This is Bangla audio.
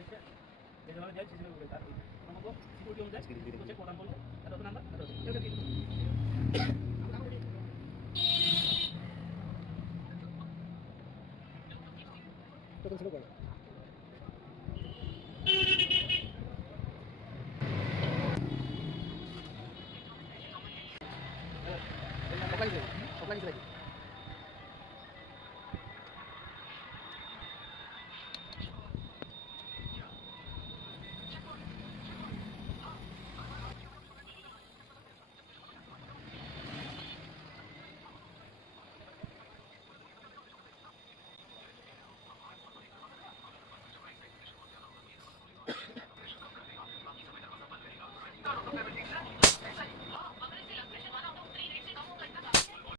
এসে যেভাবে যায় সেভাবে করে তার আমাকে সিকিউরিটি অনুযায়ী চেক প্রদান করলে এত নাম্বার এটা দিন কত ছিল